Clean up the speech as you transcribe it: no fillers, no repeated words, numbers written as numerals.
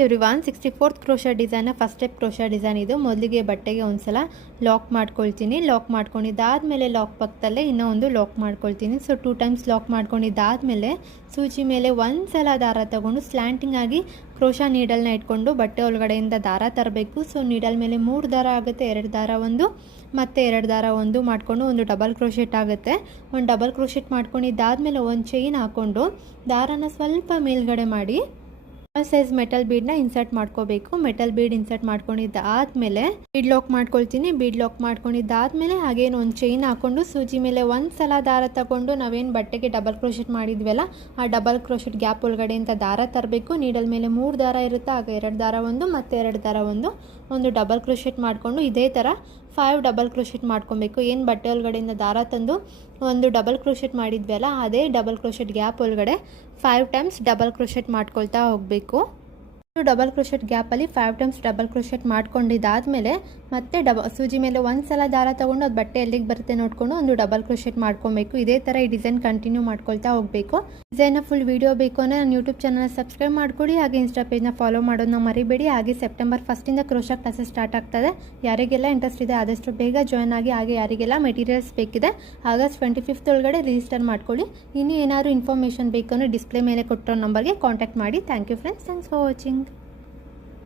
Everyone 64th crochet design first step crochet design ಇದು. ಮೊದಲಿಗೆ ಬಟ್ಟೆಗೆ ಒಂದ್ಸಲ ಲಾಕ್ ಮಾಡ್ಕೊಳ್ತೀನಿ. ಲಾಕ್ ಮಾಡ್ಕೊಂಡಿದ್ದಾದಮೇಲೆ ಲಾಕ್ ಪಕ್ಕದಲ್ಲೇ ಇನ್ನೂ ಒಂದು ಲಾಕ್ ಮಾಡ್ಕೊಳ್ತೀನಿ. ಸೊ 2 ಟೈಮ್ಸ್ ಲಾಕ್ ಮಾಡ್ಕೊಂಡಿದ್ದಾದಮೇಲೆ ಸೂಜಿ ಮೇಲೆ ಒಂದ್ಸಲ ದಾರ ತಗೊಂಡು ಸ್ಲ್ಯಾಂಟಿಂಗ್ ಆಗಿ ಕ್ರೋಶಾ ನೀಡಲ್ನ ಇಟ್ಕೊಂಡು ಬಟ್ಟೆ ಒಳಗಡೆಯಿಂದ ದಾರ ತರಬೇಕು. ಸೊ ನೀಡಲ್ ಮೇಲೆ 3 ದಾರ ಆಗುತ್ತೆ, 2 ದಾರ ಒಂದು ಮತ್ತು 2 ದಾರ ಒಂದು ಮಾಡಿಕೊಂಡು ಒಂದು ಡಬಲ್ ಕ್ರೋಶೆಟ್ ಆಗುತ್ತೆ. ಒಂದು ಡಬಲ್ ಕ್ರೋಶೆಟ್ ಮಾಡ್ಕೊಂಡಿದ್ದಾದಮೇಲೆ ಒಂದು ಚೈನ್ ಹಾಕ್ಕೊಂಡು ದಾರನ ಸ್ವಲ್ಪ ಮೇಲ್ಗಡೆ ಮಾಡಿ ಸೈಜ್ ಮೆಟಲ್ ಬೀಡ್ನ ಇನ್ಸರ್ಟ್ ಮಾಡ್ಕೋಬೇಕು. ಮೆಟಲ್ ಬೀಡ್ ಇನ್ಸರ್ಟ್ ಮಾಡ್ಕೊಂಡಿದ್ದಾದಮೇಲೆ ಬೀಡ್ ಲಾಕ್ ಮಾಡ್ಕೊಳ್ತೀನಿ. ಬೀಡ್ ಲಾಕ್ ಮಾಡ್ಕೊಂಡಿದ್ದಾದಮೇಲೆ ಹಾಗೇನು ಒಂದು ಚೈನ್ ಹಾಕ್ಕೊಂಡು ಸೂಜಿ ಮೇಲೆ ಒಂದು ಸಲ ದಾರ ತಗೊಂಡು ನಾವೇನು ಬಟ್ಟೆಗೆ ಡಬಲ್ ಕ್ರೋಶೆಟ್ ಮಾಡಿದ್ವಲ್ಲ ಆ ಡಬಲ್ ಕ್ರೋಶೆಟ್ ಗ್ಯಾಪ್ ಒಳಗಡೆಯಿಂದ ದಾರ ತರಬೇಕು. ನೀಡಲ್ ಮೇಲೆ 3 ದಾರ ಇರುತ್ತೆ, ಆಗ 2 ದಾರ ಒಂದು ಮತ್ತು 2 ದಾರ ಒಂದು ಡಬಲ್ ಕ್ರೋಶೆಟ್ ಮಾಡಿಕೊಂಡು ಇದೇ ಥರ 5 ಡಬಲ್ ಕ್ರೋಶೆಟ್ ಮಾಡ್ಕೊಬೇಕು. ಏನು ಬಟ್ಟೆ ಒಳಗಡೆಯಿಂದ ದಾರ ತಂದು ಒಂದು ಡಬಲ್ ಕ್ರೋಶೆಟ್ ಮಾಡಿದ್ವಲ್ಲ ಅದೇ ಡಬಲ್ ಕ್ರೋಶೆಟ್ ಗ್ಯಾಪ್ ಒಳಗಡೆ 5 ಟೈಮ್ಸ್ ಡಬಲ್ ಕ್ರೋಶೆಟ್ ಮಾಡ್ಕೊಳ್ತಾ ಹೋಗಬೇಕು. ಡಬಲ್ ಕ್ರೋಶೆಟ್ ಗ್ಯಾಪಲ್ಲಿ 5 ಟೈಮ್ಸ್ ಡಬಲ್ ಕ್ರೋಶೆಟ್ ಮಾಡ್ಕೊಂಡಿದ್ದಾದಮೇಲೆ ಮತ್ತೆ ಸೂಜಿ ಮೇಲೆ ಒಂದು ಸಲ ದಾರ ತೊಗೊಂಡು ಅದು ಬಟ್ಟೆ ಎಲ್ಲಿಗೆ ಬರುತ್ತೆ ನೋಡಿಕೊಂಡು ಒಂದು ಡಬಲ್ ಕ್ರೋಶೆಟ್ ಮಾಡ್ಕೊಬೇಕು. ಇದೇ ಥರ ಈ ಡಿಸೈನ್ ಕಂಟಿನ್ಯೂ ಮಾಡ್ಕೊಳ್ತಾ ಹೋಗಬೇಕು. ಡಿಸೈನ್ನ ಫುಲ್ ವೀಡಿಯೋ ಬೇಕು ಅಂದರೆ ನನ್ನ ಯೂಟ್ಯೂಬ್ ಚಾನಲ್ನ ಸಬ್ಸ್ಕ್ರೈಬ್ ಮಾಡ್ಕೊಳ್ಳಿ. ಹಾಗೆ ಇನ್ಸ್ಟಾ ಪೇಜ್ನ ಫಾಲೋ ಮಾಡೋದನ್ನ ಮರಿಬೇಡಿ. ಹಾಗೆ ಸೆಪ್ಟೆಂಬರ್ 1 ಕ್ರೋಶಾ ಕ್ಲಾಸಸ್ ಸ್ಟಾರ್ಟ್ ಆಗ್ತದೆ. ಯಾರಿಗೆಲ್ಲ ಇಂಟ್ರೆಸ್ಟ್ ಇದೆ ಆದಷ್ಟು ಬೇಗ ಜಾಯ್ನ್ ಆಗಿ. ಹಾಗೆ ಯಾರಿಗೆಲ್ಲ ಮೆಟೀರಿಯಲ್ಸ್ ಬೇಕಿದೆ ಆಗಸ್ಟ್ 25th ಒಳಗಡೆ ರಿಜಿಸ್ಟರ್ ಮಾಡ್ಕೊಳ್ಳಿ. ಇನ್ನೂ ಏನಾದರೂ ಇನ್ಫಾರ್ಮೇಷನ್ ಬೇಕಂದ್ರೆ ಡಿಸ್ಪ್ಲೇ ಮೇಲೆ ಕೊಟ್ಟಿರೋ ನಂಬರ್ಗೆ ಕಾಂಟ್ಯಾಕ್ಟ್ ಮಾಡಿ. Thank you friends, thanks for watching.